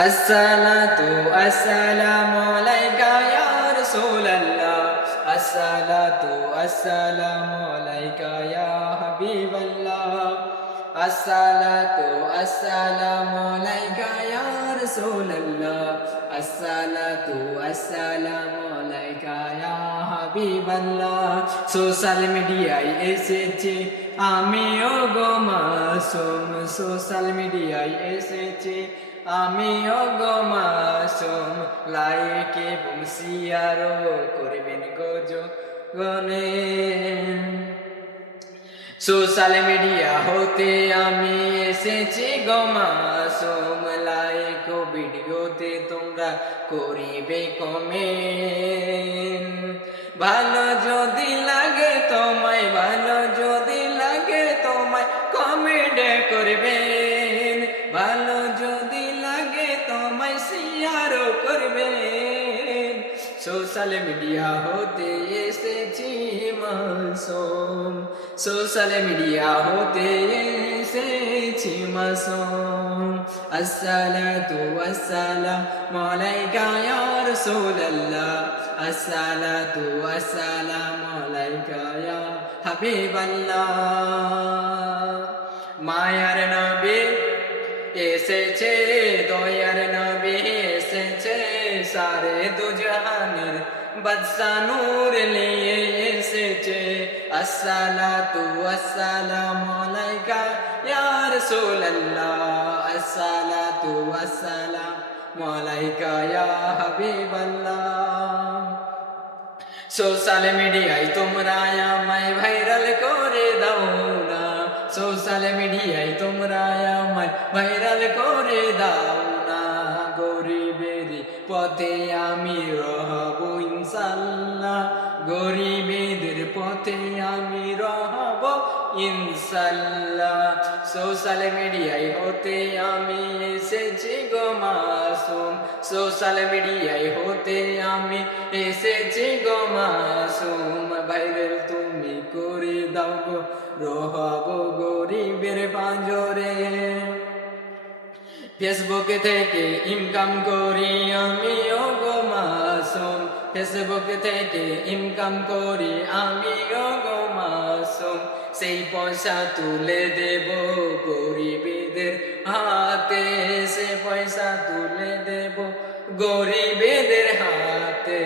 আসসালাতু আসসালামু আলাইকা ইয়া রাসূলাল্লাহ আসসালাতু আসসালামু আলাইকা ইয়া হাবিবাল্লাহ আসসালাতু আসসালামু আলাইকা ইয়া রাসূলাল্লাহ আসসালাতু আসসালামু আলাইকা ইয়া হাবিবাল্লাহ সোশ্যাল মিডিয়ায় এসেছে আমিও গো মাসুম সোশ্যাল মিডিয়ায় এসেছে আমিও গো মাসুম লাইক এবং শেয়ারও করবেন গো গনে সোশ্যাল মিডিয়া হতে আমি এসেছি গো মাসুম লাইক ও ভিডিওতে তোমরা করিবে কমেন্ট ভালো যদি লাগে তোমায় ভালো যদি লাগে তোমায় কমেন্ট করবেন ভালো যদি লাগে তোমায় শেয়ারও করবেন সোশ্যাল মিডিয়া হতে এসেছি মাসুম সোশ্যাল মিডিয়া হতে এসেছি মাসুম আসসালাতু আসসালামু আলাইকা ইয়া রাসূলাল্লাহ আসসালাতু আসসালামু আলাইকা ইয়া হাবিবাল্লাহ মায়ার নবী এসেছে দয়ার নবী এসেছে সারে দুজাহানের বাদশা নূর নিয়ে এসেছে আসসালাতু আসসালামু আলাইকা ইয়া রাসূলাল্লাহ আসসালাতু আসসালামু আলাইকা ইয়া হাবিবাল্লাহ সোশ্যাল মিডিয়ায় তোমরা আমায় ভাইরাল করে দাও না সোশ্যাল মিডিয়ায় তোমরা আমায় ভাইরাল করে দাও না গরিবের পথে আমি রহব ইনশাল্লাহ গরিবের পথে আমি রহব ইনশাল্লাহ সোশ্যাল মিডিয়ায় হতে আমি এসেছি গো মাসুম সোশ্যাল মিডিয়ায় হতে আমি এসেছি গো মাসুম ভাইরাল তুমি করে দাও গো রহব গরিবের পাঁজরে ফেসবুক থেকে ইনকাম করি আমিও গো মাসুম ফেসবুক থেকে ইনকাম করি আমিও গো মাসুম সেই পয়সা তুলে দেব গরিবদের হাতে সে পয়সা তুলে দেব গরিবদের হাতে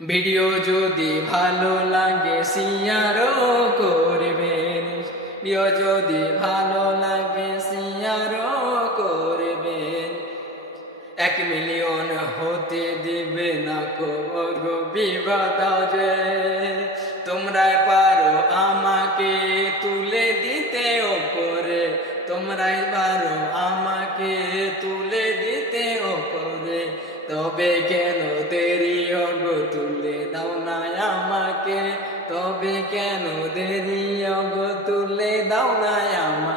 ভিডিও যদি ভালো লাগে শেয়ারও করবেন ভিডিও যদি ভালো লাগে শেয়ারও করবেন 1 মিলিয়ন হতে দিবে না গো বিবাদ যে তোমরাই পারো আমাকে তুলে দিতে ওপরে তোমরাই পারো আমাকে তুলে দিতে ওপরে তবে কেন দেরি গো তুলে দাও না আমাকে তবে কেন দেরি গো তুলে দাও না আমাকে